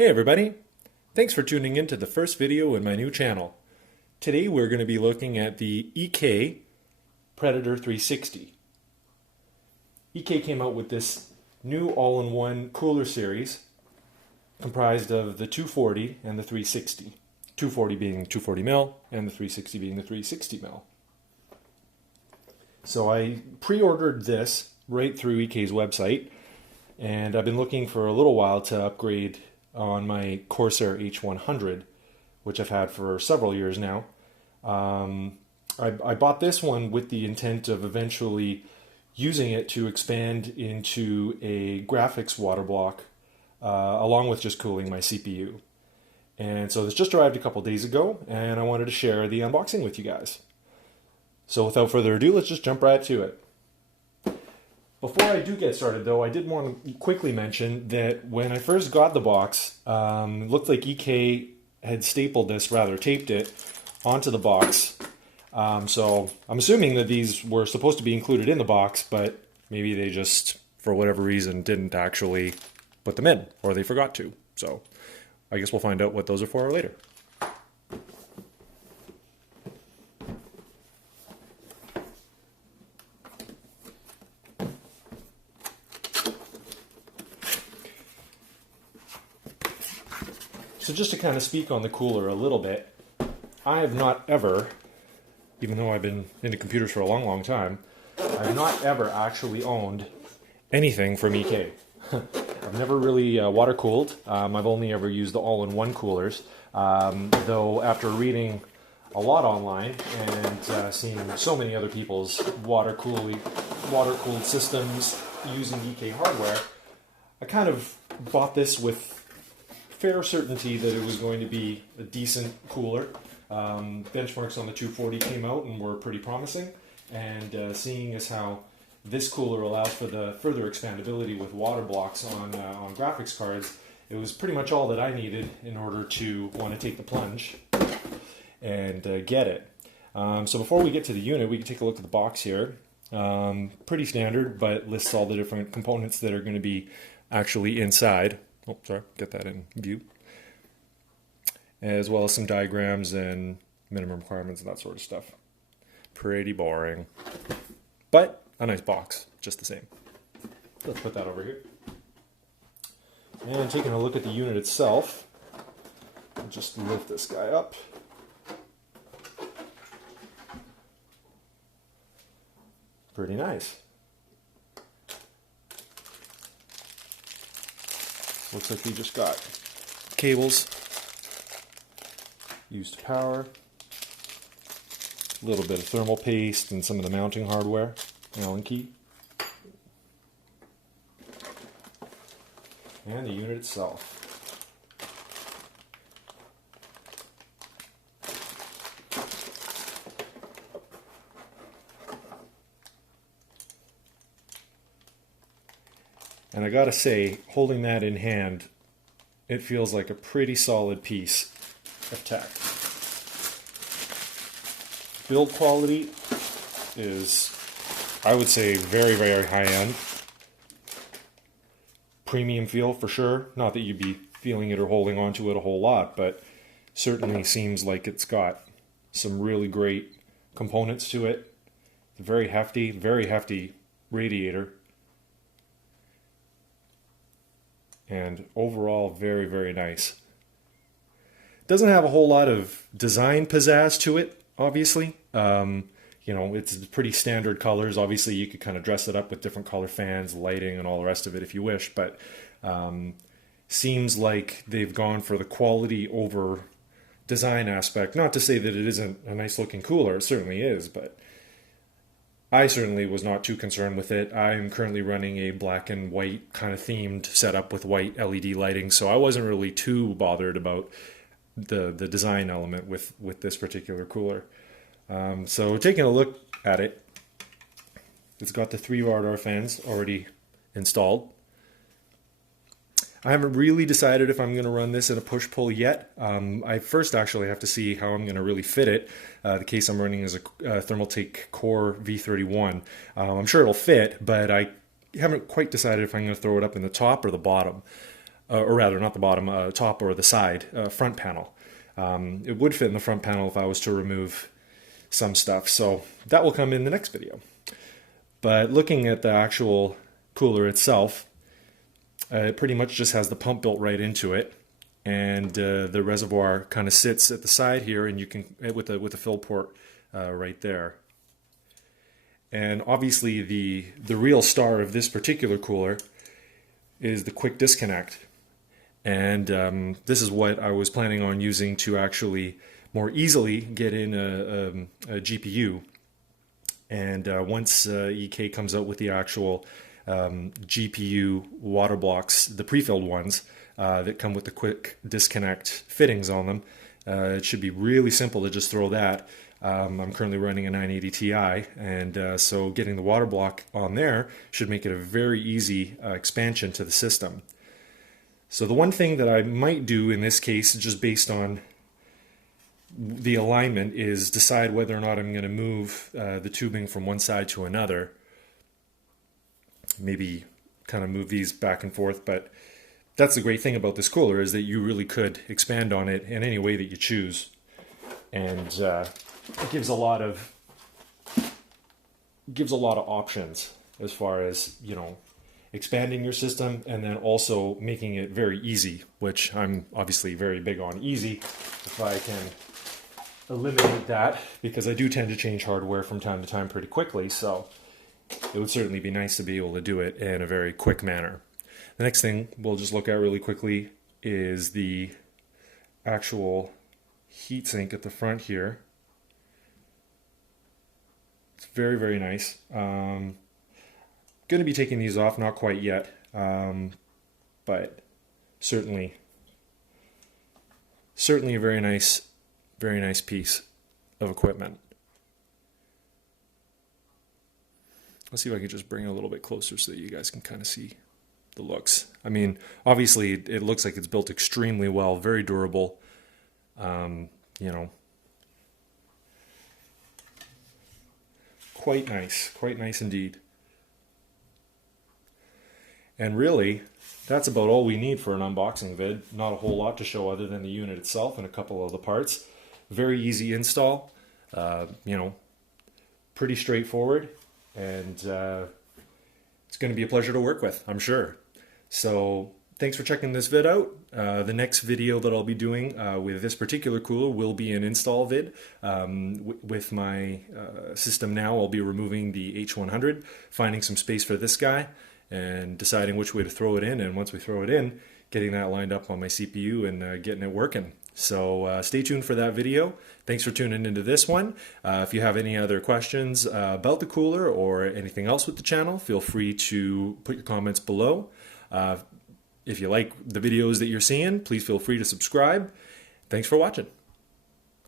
Hey everybody! Thanks for tuning in to the first video in my new channel. Today we're going to be looking at the EK Predator 360. EK came out with this new all-in-one cooler series comprised of the 240 and the 360. 240 being 240 mil and the 360 being the 360 mil. So I pre-ordered this right through EK's website, and I've been looking for a little while to upgrade on my Corsair H100, which I've had for several years now. I bought this one with the intent of eventually using it to expand into a graphics water block, along with just cooling my CPU. And so this just arrived a couple days ago, and I wanted to share the unboxing with you guys. So without further ado, let's just jump right to it. Before I do get started though, I did want to quickly mention that when I first got the box, it looked like EK had stapled this, rather taped it, onto the box. So I'm assuming that these were supposed to be included in the box, but maybe they just, for whatever reason, didn't actually put them in, or they forgot to. So I guess we'll find out what those are for later. So just to kind of speak on the cooler a little bit, I have not ever, even though I've been into computers for a long, long time, I have not ever actually owned anything from EK. I've never really water cooled. I've only ever used the all-in-one coolers, though after reading a lot online and seeing so many other people's water-cooled systems using EK hardware, I kind of bought this with fair certainty that it was going to be a decent cooler. Benchmarks on the 240 came out and were pretty promising, and seeing as how this cooler allows for the further expandability with water blocks on graphics cards, it was pretty much all that I needed in order to want to take the plunge and get it. So before we get to the unit, we can take a look at the box here. Pretty standard, but lists all the different components that are going to be actually inside. Oh, sorry, get that in view. As well as some diagrams and minimum requirements and that sort of stuff. Pretty boring. But a nice box, just the same. Let's put that over here. And taking a look at the unit itself, I'll just lift this guy up. Pretty nice. Looks like we just got cables, used power, a little bit of thermal paste and some of the mounting hardware, Allen key, and the unit itself. And I gotta say, holding that in hand, it feels like a pretty solid piece of tech. Build quality is, I would say, very, very high-end. Premium feel for sure. Not that you'd be feeling it or holding on to it a whole lot, but certainly seems like it's got some really great components to it. Very hefty radiator. And overall, very, very nice. Doesn't have a whole lot of design pizzazz to it, obviously. You know, it's pretty standard colors. Obviously, you could kind of dress it up with different color fans, lighting, and all the rest of it if you wish. But seems like they've gone for the quality over design aspect. Not to say that it isn't a nice-looking cooler. It certainly is, but I certainly was not too concerned with it. I'm currently running a black and white kind of themed setup with white LED lighting, so I wasn't really too bothered about the design element with this particular cooler. So taking a look at it, it's got the 3 radar fans already installed. I haven't really decided if I'm going to run this in a push-pull yet. I first actually have to see how I'm going to really fit it. The case I'm running is a TT Core V31. I'm sure it'll fit, but I haven't quite decided if I'm going to throw it up in the top or the bottom. or rather not the bottom, top or the side front panel. It would fit in the front panel if I was to remove some stuff, so that will come in the next video. But looking at the actual cooler itself, it pretty much just has the pump built right into it, and the reservoir kind of sits at the side here, and you can with the fill port right there. And obviously the real star of this particular cooler is the quick disconnect, and this is what I was planning on using to actually more easily get in a GPU. And once EK comes out with the actual GPU water blocks, the pre-filled ones that come with the quick disconnect fittings on them, it should be really simple to just throw that. I'm currently running a 980 Ti, and so getting the water block on there should make it a very easy expansion to the system. So the one thing that I might do in this case, just based on the alignment, is decide whether or not I'm going to move the tubing from one side to another. Maybe kind of move these back and forth, but that's the great thing about this cooler, is that you really could expand on it in any way that you choose, and it gives a lot of options as far as, you know, expanding your system, and then also making it very easy, which I'm obviously very big on easy. If I can eliminate that, because I do tend to change hardware from time to time pretty quickly, so it would certainly be nice to be able to do it in a very quick manner. The next thing we'll just look at really quickly is the actual heatsink at the front here. It's very, very nice. Going to be taking these off, not quite yet, but certainly a very nice piece of equipment. Let's see if I can just bring it a little bit closer so that you guys can kind of see the looks. I mean, obviously it looks like it's built extremely well, very durable. You know, quite nice indeed. And really, that's about all we need for an unboxing vid. Not a whole lot to show other than the unit itself and a couple of the parts. Very easy install, you know, pretty straightforward, and it's going to be a pleasure to work with, I'm sure. So thanks for checking this vid out. The next video that I'll be doing with this particular cooler will be an install vid. With my system now, I'll be removing the H100, finding some space for this guy, and deciding which way to throw it in, and once we throw it in, getting that lined up on my CPU and getting it working. So stay tuned for that video. Thanks for tuning into this one. If you have any other questions about the cooler or anything else with the channel, feel free to put your comments below. If you like the videos that you're seeing, please feel free to subscribe. Thanks for watching.